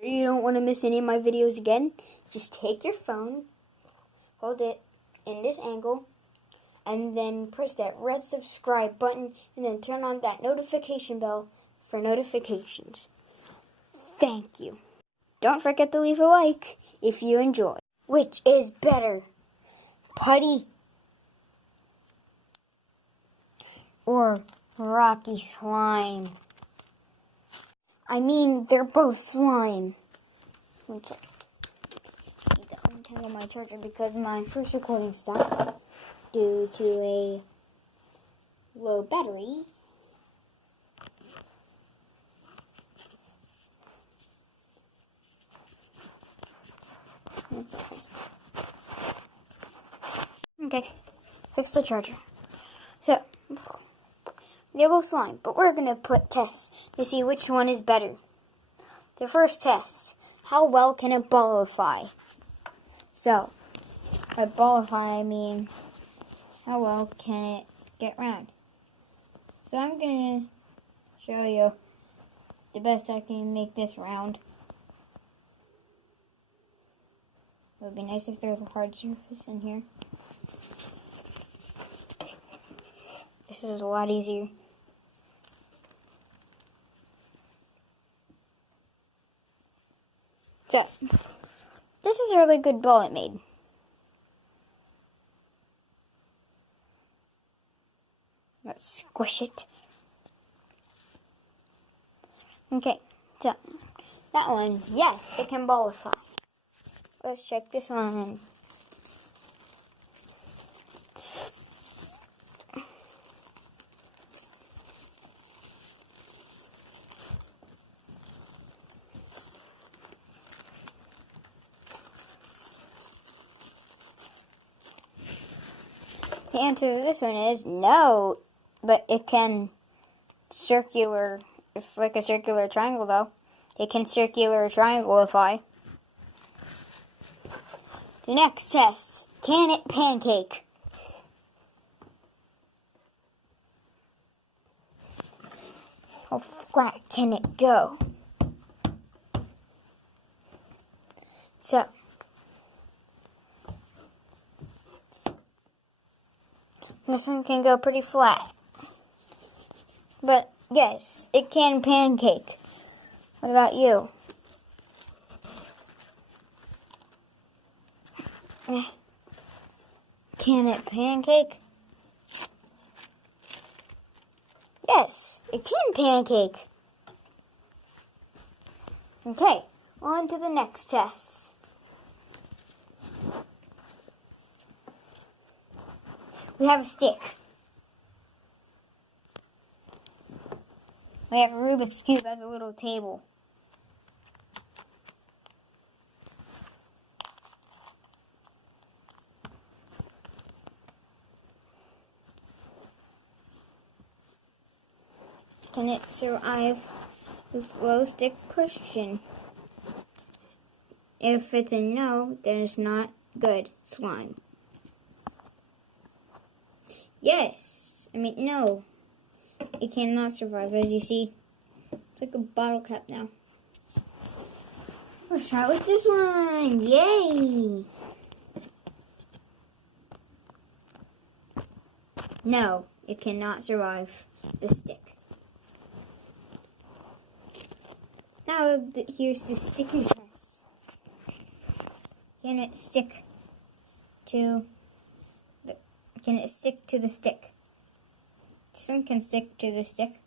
You don't want to miss any of my videos again? Just take your phone, hold it in this angle, and then press that red subscribe button, and then turn on that notification bell for notifications. Thank you. Don't forget to leave a like if you enjoy. Which is better, Putty or Rocky Slime? I mean, they're both slime. Need to untangle my charger because my first recording stopped due to a low battery. Okay, fix the charger. So, they're both slime, but we're going to put tests to see which one is better. The first test, how well can it ballify? So, by ballify I mean, how well can it get round? So I'm going to show you the best I can make this round. It would be nice if there was a hard surface in here. This is a lot easier. So, this is a really good ball it made. Let's squish it. Okay, so, that one, yes, it can ballify. Let's check this one. The answer to this one is no, but it can circular, it's like a circular triangle though. It can circular triangleify. The next test, can it pancake? How flat can it go? So, this one can go pretty flat. But, yes, it can pancake. What about you? Can it pancake? Yes, it can pancake. Okay, on to the next test. We have a stick. We have a Rubik's Cube as a little table. Can it survive the slow stick pushing? If it's a no, then it's not good slime. Yes, no. It cannot survive, as you see. It's like a bottle cap now. Let's try with this one. Yay! No, it cannot survive the stick. Now, here's the sticky test. Can it stick to the stick? This one can stick to the stick.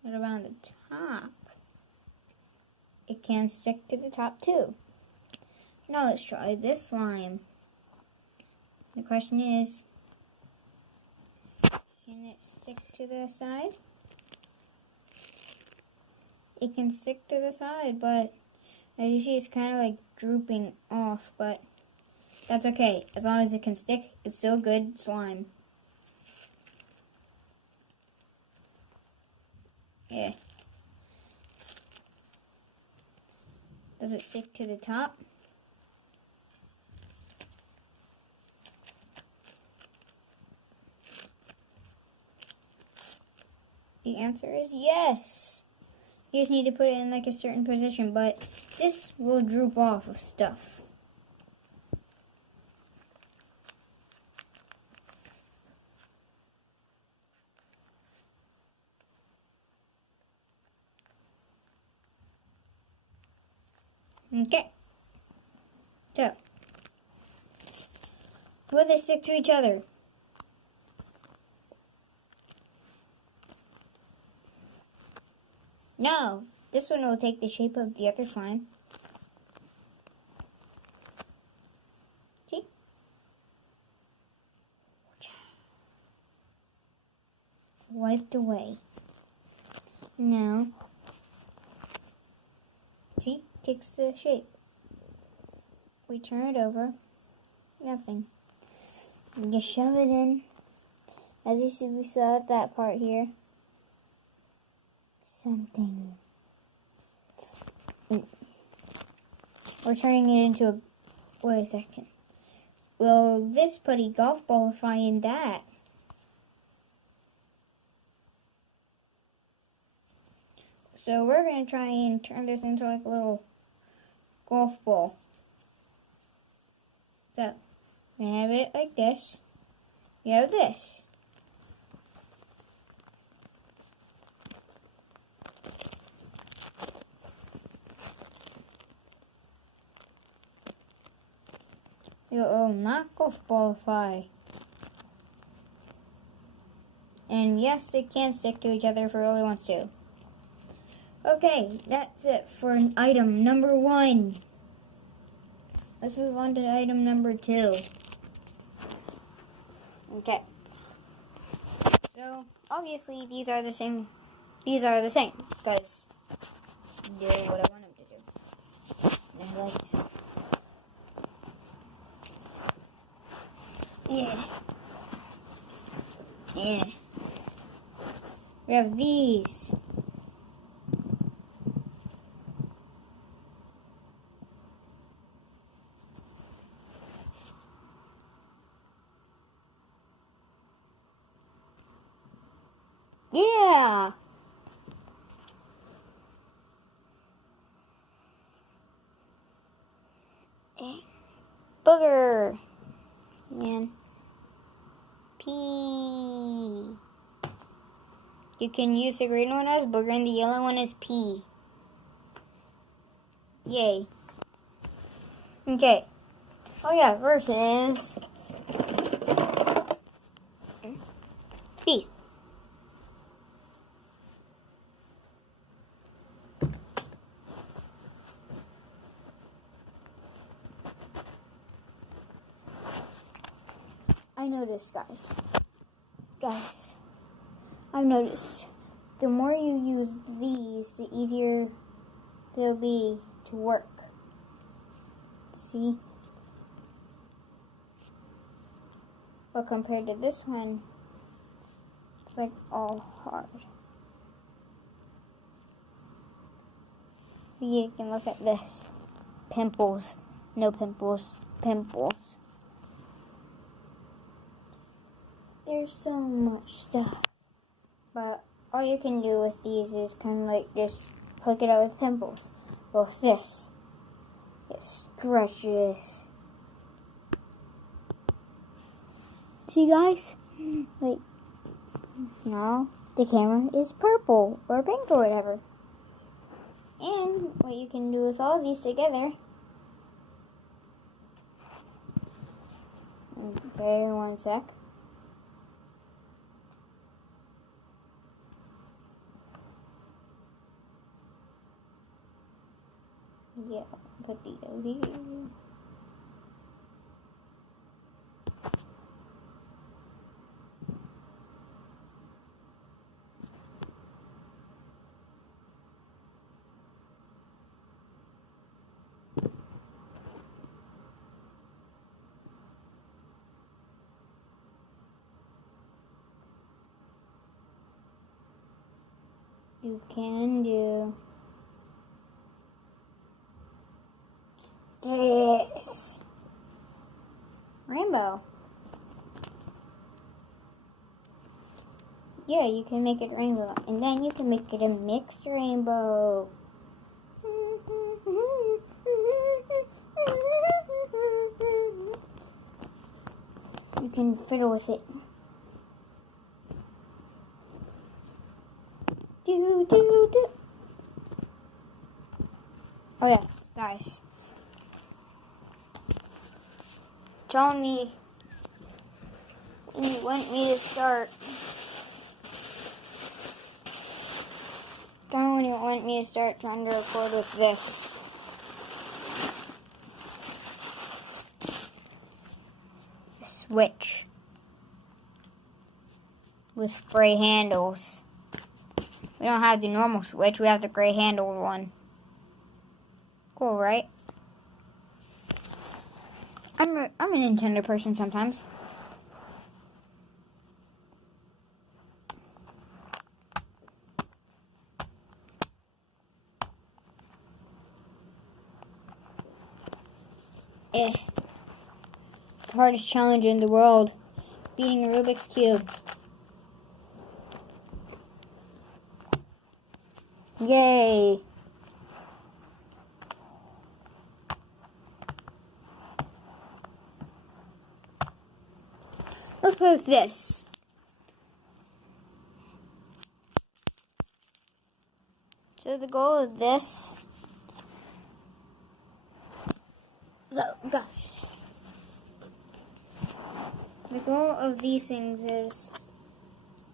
What about the top? It can stick to the top too. Now let's try this slime. The question is, can it stick to the side? It can stick to the side, but as you see, it's kind of like drooping off, but that's okay. As long as it can stick, it's still good slime. Yeah. Does it stick to the top? The answer is yes. You just need to put it in like a certain position, but this will droop off of stuff. Okay. So, will they stick to each other? No. This one will take the shape of the other slime. See? Wiped away. Now, see? Takes the shape. We turn it over. Nothing. You shove it in. As you see, we saw that part here. Something. We're turning it into a... Wait a second. Will this putty golf ball find that? So we're going to try and turn this into like a little golf ball. So, we have it like this. We have this. It will not golf ballify. And yes, it can stick to each other if it really wants to. Okay, that's it for item number 1. Let's move on to item number 2. Okay. So, obviously, these are the same. These are the same, because do what I want them to do. And I like that. Yeah. Yeah. We have these. Yeah. Booger. And P. You can use the green one as booger and the yellow one as P. Yay. Okay. Oh yeah, versus Peace. I noticed, guys, I've noticed the more you use these, the easier they'll be to work. See? But compared to this one, it's like all hard. You can look at this. Pimples, no pimples, pimples. There's so much stuff. But all you can do with these is kind of like just hook it up with pimples. Well, this, it stretches. See, guys? Like, now the camera is purple or pink or whatever. And what you can do with all these together. Okay, 1 sec. Yeah, put the LED. You can do this. Rainbow. Yeah, you can make it rainbow. And then you can make it a mixed rainbow. You can fiddle with it. Do, do, do. Oh yes, guys. Tell me when you want me to start. Tell me when you want me to start trying to record with this. A switch. With gray handles. We don't have the normal switch, we have the gray handled one. Cool, right? I'm a Nintendo person sometimes. The hardest challenge in the world, beating a Rubik's Cube. Yay! Let's go with this. So the goal of this, so guys, the goal of these things is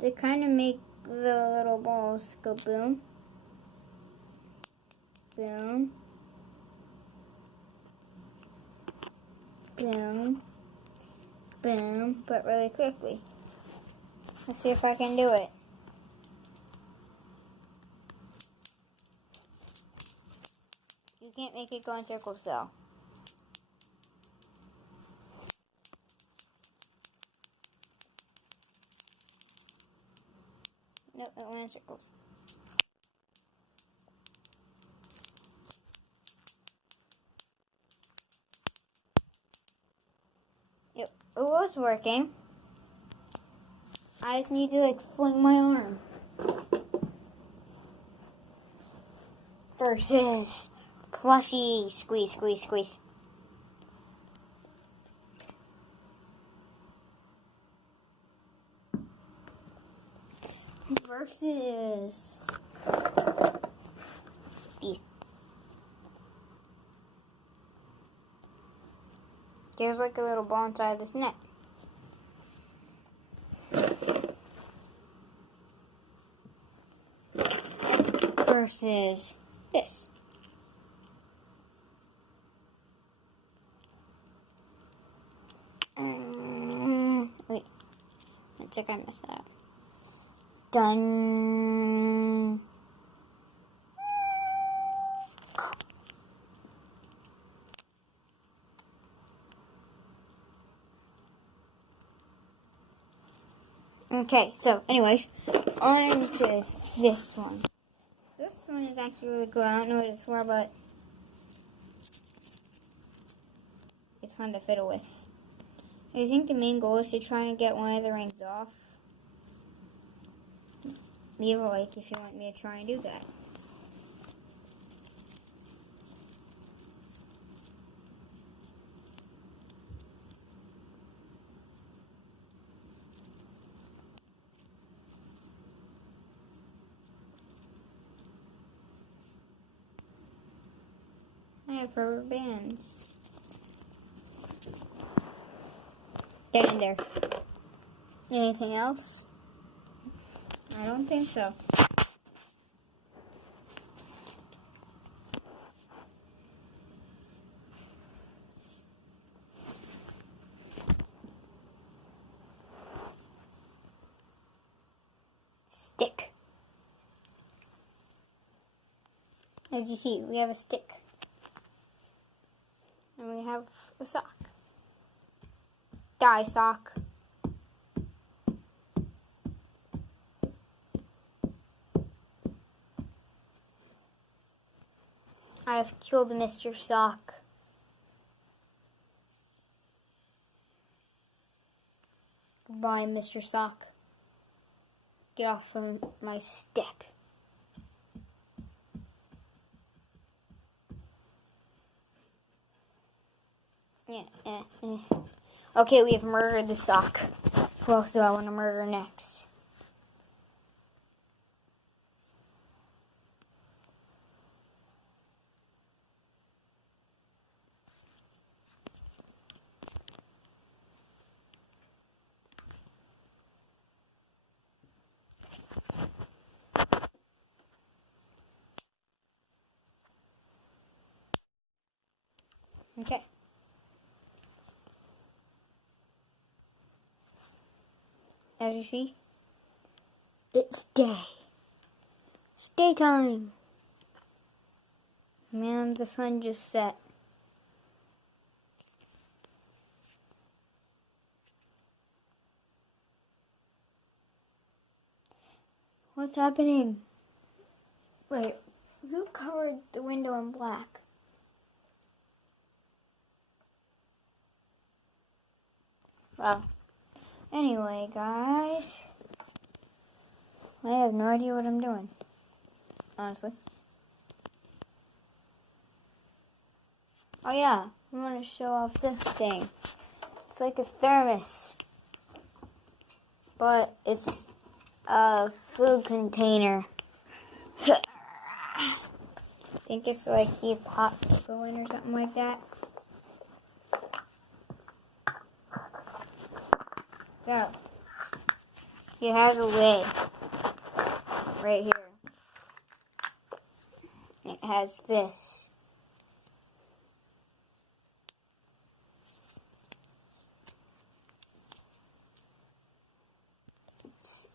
to kind of make the little balls go boom, boom, boom, boom, but really quickly. Let's see if I can do it. You can't make it go in circles though. Nope, it went in circles. Yep, it was working. I just need to like fling my arm. Versus plushie, squeeze, squeeze, squeeze. Versus these. There's like a little ball inside this net. Versus this. Wait, I think I messed that up. Done. Okay, so anyways, on to this one. This one is actually really cool. I don't know what it's for, but it's fun to fiddle with. I think the main goal is to try and get one of the rings off. Leave a like if you want me to try and do that. I have rubber bands. Get in there. Anything else? I don't think so. Stick. As you see, we have a stick. And we have a sock. Dye sock. I've killed Mr. Sock. Goodbye, Mr. Sock. Get off of my stick. Okay, we have murdered the sock. Who else do I want to murder next? Okay. As you see, it's day. It's daytime. Man, the sun just set. What's happening? Wait, who covered the window in black? Well, anyway, guys, I have no idea what I'm doing, honestly. Oh yeah, I want to show off this thing. It's like a thermos, but it's a food container. I think it's so I keep hot going or something like that. So, it has a lid right here. It has this.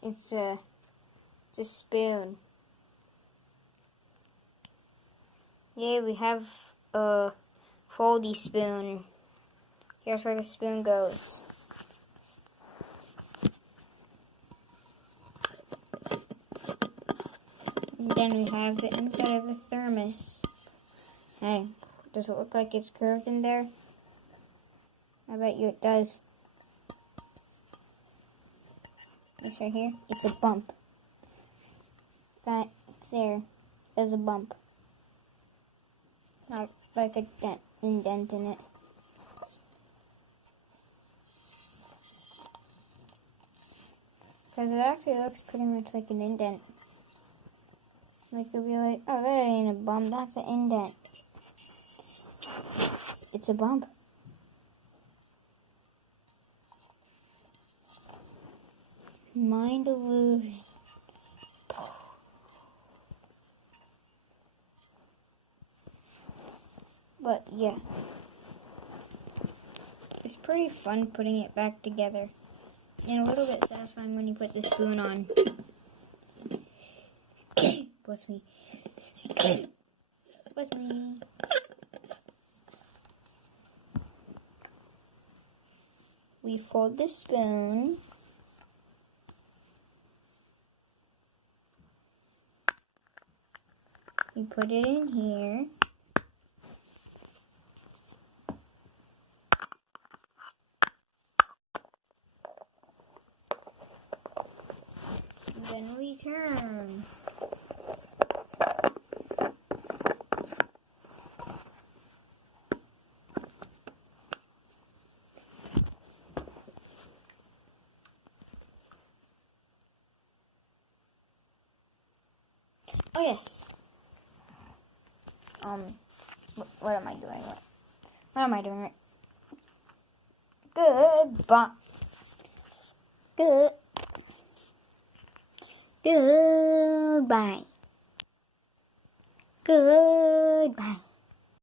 It's a spoon. Yeah, we have a foldy spoon. Here's where the spoon goes. And then we have the inside of the thermos. Hey, does it look like it's curved in there? I bet you it does. This right here, it's a bump. That there is a bump. Not like a indent in it. Because it actually looks pretty much like an indent. Like you'll be like, oh, that ain't a bump, that's an indent. It's a bump. Mind illusion. But yeah, it's pretty fun putting it back together. And a little bit satisfying when you put the spoon on. Bless me. Bless me. We fold the spoon. We put it in here. And then we turn. Oh yes. What am I doing? What am I doing right? Goodbye. Goodbye. Goodbye.